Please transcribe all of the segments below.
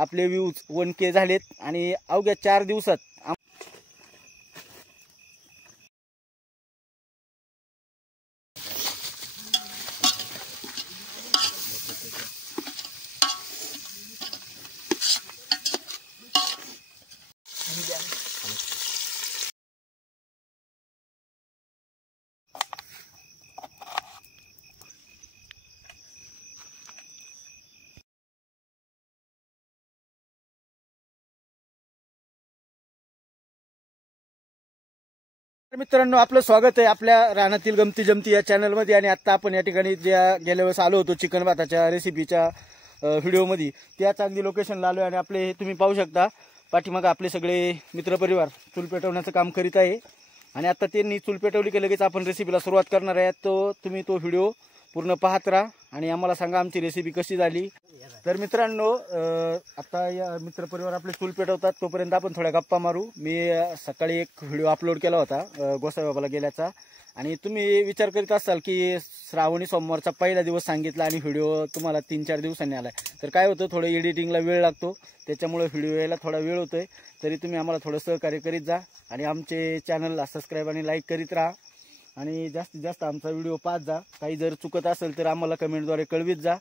आपले views 1K झालेत आणि अवघ्या 4 दिवसात मित्रांनो, आपलं स्वागत आहे आपल्या रानातील गमती जमती या चॅनलमध्ये। आणि आता आपण या ठिकाणी ज्या गेल्या वेळेस आलो होतो चिकन भाताच्या रेसिपीच्या व्हिडिओमध्ये, त्याच अगदी लोकेशनला आलो आणि आपले तुम्ही पाहू शकता पाठीमागे आपले सगळे मित्रपरिवार चूल पेटवण्याचं काम करीत आहे। आणि आता त्यांनी चूल पेटवली की लगेच आपण रेसिपीला सुरुवात करणार आहे। तो तुम्ही तो व्हिडिओ पूर्ण पाहत राहा आणि आम्हाला सांगा आमची रेसिपी कशी झाली। तर मित्रांनो, आता या मित्रपरिवार आपले चूल पेटवतात तोपर्यंत आपण थोड्या गप्पा मारू। मी सकाळी एक व्हिडिओ अपलोड केला होता गोसाईबाबाला गेल्याचा, आणि तुम्ही विचार करीत असाल की श्रावणी सोमवारचा पहिला दिवस सांगितला आणि व्हिडिओ तुम्हाला 3-4 दिवसांनी आलाय। तर काय होतं, थोडं एडिटिंगला वेळ लागतो, त्याच्यामुळे व्हिडिओ यायला थोडा वेळ होतोय। तरी तुम्ही आम्हाला थोडं सहकार्य करीत जा आणि आमचे चॅनलला सबस्क्राईब आणि लाईक करीत राहा आणि जास्तीत जास्त आमचा व्हिडिओ पाहत जा। काही जर चुकत असेल तर आम्हाला कमेंटद्वारे कळवित जा।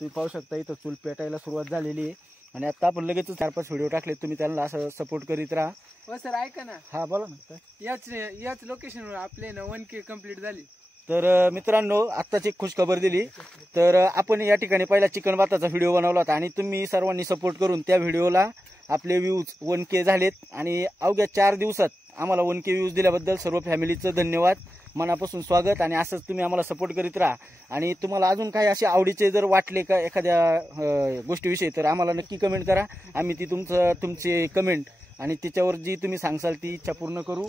तुम्ही पाहू शकता इथं चूल पेटायला सुरुवात झालेली आहे आणि आता आपण लगेच 4-5 व्हिडिओ टाकले, तुम्ही त्यांना असं सपोर्ट करीत राहा। हो सर, ऐका ना। हा बोला ना। याच लोकेशनवर आपले 1K कंप्लीट झाली। तर मित्रांनो, आत्ताच एक खुश खबर दिली। तर आपण या ठिकाणी पहिला चिकन भाताचा व्हिडिओ बनवला होता आणि तुम्ही सर्वांनी सपोर्ट करून त्या व्हिडिओला आपले व्ह्यूज 1K झालेत आणि अवघ्या 4 दिवसात आम्हाला 1K व्ह्यूज दिल्याबद्दल सर्व फॅमिलीचं धन्यवाद, मनापासून स्वागत। आणि असंच तुम्ही आम्हाला सपोर्ट करीत राहा आणि तुम्हाला अजून काही असे आवडीचे जर वाटले का एखाद्या गोष्टीविषयी तर आम्हाला नक्की कमेंट करा। आम्ही ती तुमचे कमेंट आणि त्याच्यावर जी तुम्ही सांगसाल ती इच्छा पूर्ण करू।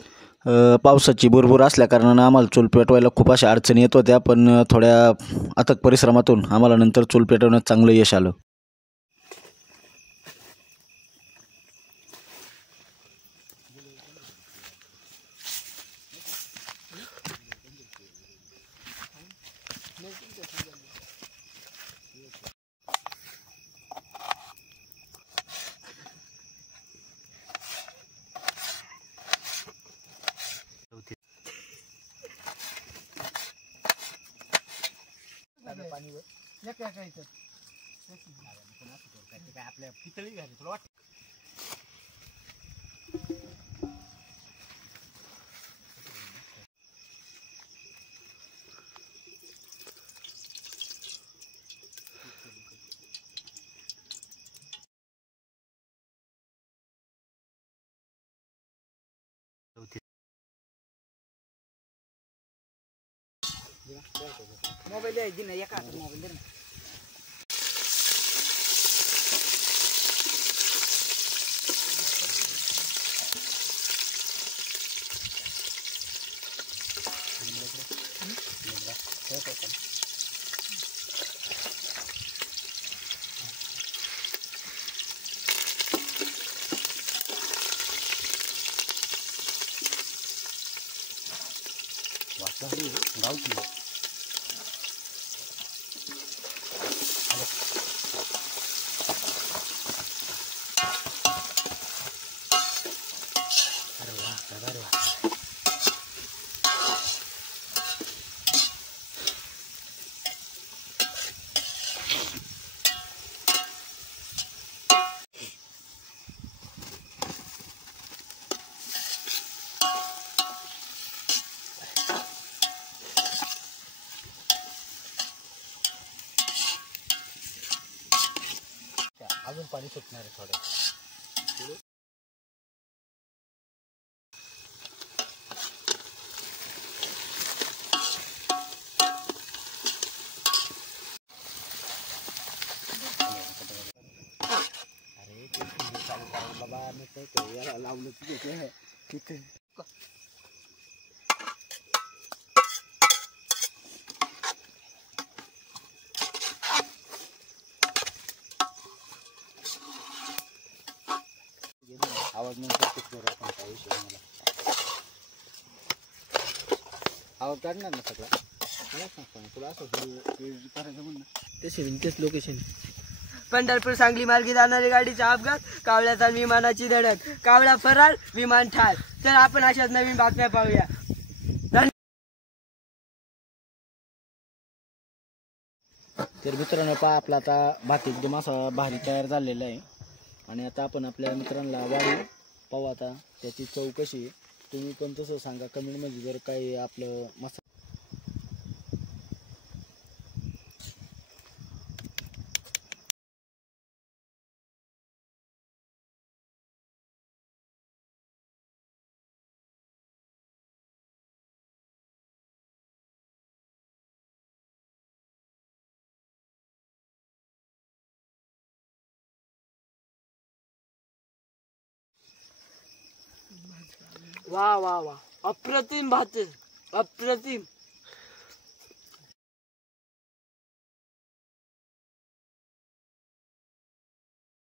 पावसाची भरपूर असल्या कारणानं आम्हाला चूल पेटवायला खूप अशा अडचणी येत होत्या, पण थोड्या अथक परिश्रमातून आम्हाला नंतर चूल पेटवण्यात चांगलं यश आलं। आपल्या पितळी घाली तुला वाटत मोबाईल आहे ना, एका हातात मोबाईल दे ना। गावठी अजून पाणी सुटणार आहे थोडं। अरे ते चालू करा बाबा, मी काय याला लावलं तिथे आवाज नंतर काही विषय मला आवाज काढणार ना सगळा तुला असं करायचं म्हणणं तसे तेच लोकेशन पंढरपूर सांगली मार्गे जाणारी गाडीचा अपघात, कावळ्याचा आणि विमानाची धडक, कावळा फरार, विमान ठार. तर आपण अशाच नवीन बातम्या पाहूया. तर मित्रांनो पहा आपला आता भात एकदम असा भारी तयार झालेला आहे आणि आता आपण आपल्या मित्रांना वाढू पाहू आता त्याची चव कशी आहे. तुम्ही पण तसं सांगा कमेंटमध्ये जर काही आपलं मसाला वा वा वा, अप्रतिम भात, अप्रतिम.